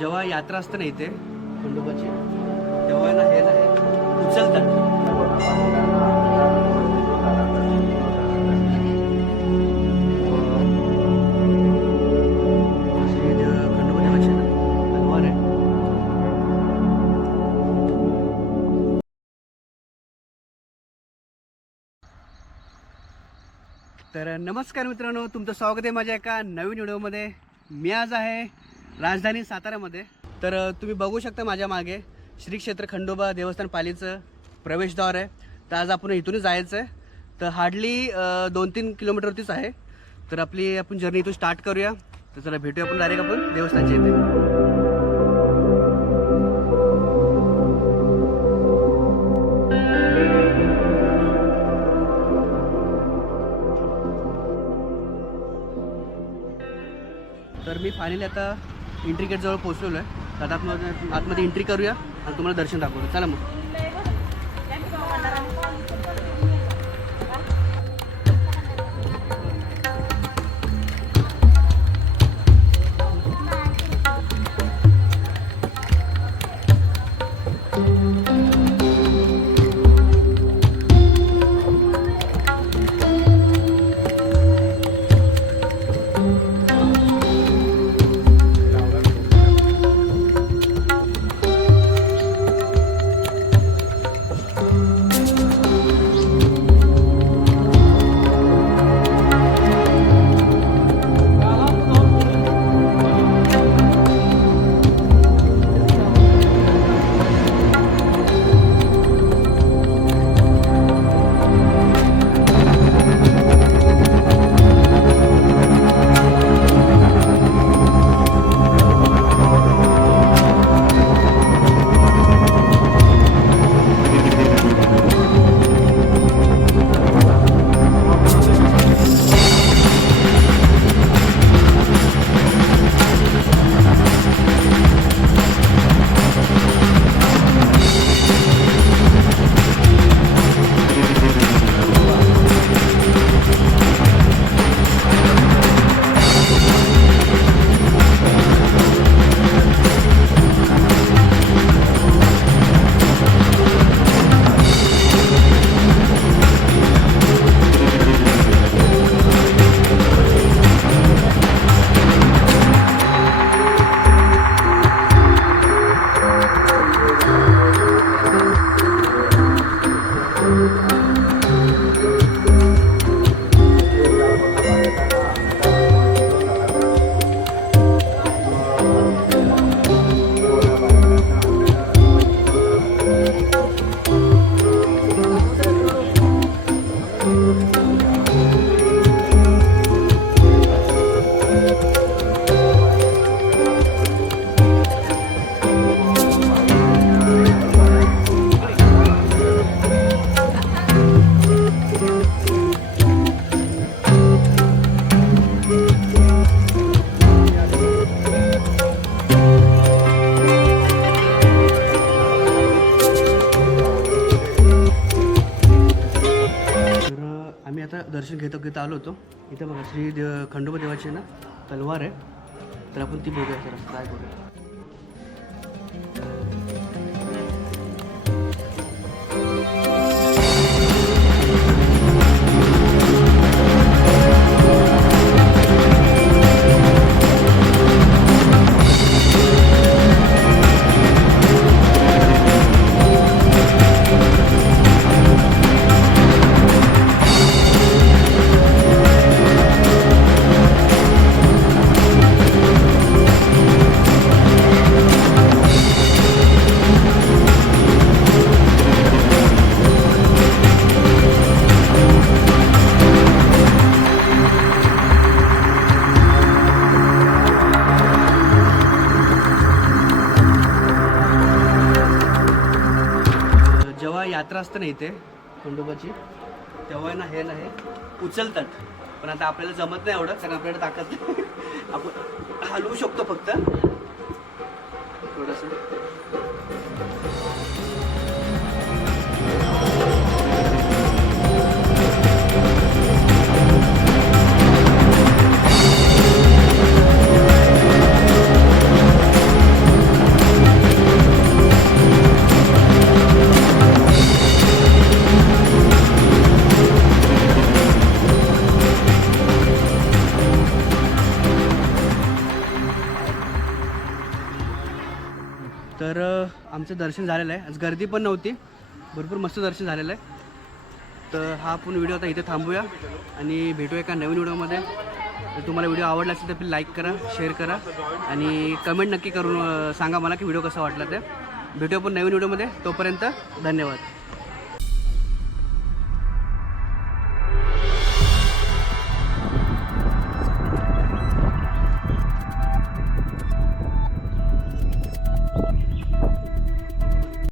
जेव्हा यात्रा असते ना इथे खंडोबाची, तेव्हा ना हे उचलतात. तर नमस्कार मित्रांनो, तुमचं स्वागत आहे माझ्या एका नवीन व्हिडिओमध्ये. मी आज आहे राजधानी साताऱ्यामध्ये. तर तुम्ही बघू शकता माझ्या मागे श्री क्षेत्र खंडोबा देवस्थान पालीचं प्रवेशद्वार आहे. तर आज आपण इथूनच जायचं आहे. तर हार्डली 2-3 किलोमीटरवरतीच आहे. तर आपण जर्नी इथून स्टार्ट करूया. तर चला भेटूया आपण डायरेक्ट आपण देवस्थानच्या इथे. तर मी फायनली आता एंट्री गेटजवळ पोहोचलेलो आहे. तर आता आतमध्ये एंट्री करूया आणि तुम्हाला दर्शन दाखवतो. चला मग. दर्शन घेता आलो होतो. इथं बघा खंडोबा देवाची ना तलवार आहे. तर आपण ती बघूया, जरा काय करूया. यात्रा असते ना इथे खंडोबाची, तेव्हा ना हे उचलतात. पण आता आपल्याला जमत नाही एवढं, कारण आपल्याला ताकद नाही. आपण हलवू शकतो फक्त थोडंसं. तर आमचं दर्शन झालेलं आहे. आज गर्दी पण नव्हती, भरपूर मस्त दर्शन झालेलं आहे. तर हा आपण व्हिडिओ आता इथे थांबूया आणि भेटूया एका नवीन व्हिडिओमध्ये. तर तुम्हाला व्हिडिओ आवडला असेल तर प्लीज लाईक करा, शेअर करा आणि कमेंट नक्की करून सांगा मला की व्हिडिओ कसा वाटला ते. भेटूया आपण नवीन व्हिडिओमध्ये. तोपर्यंत धन्यवाद.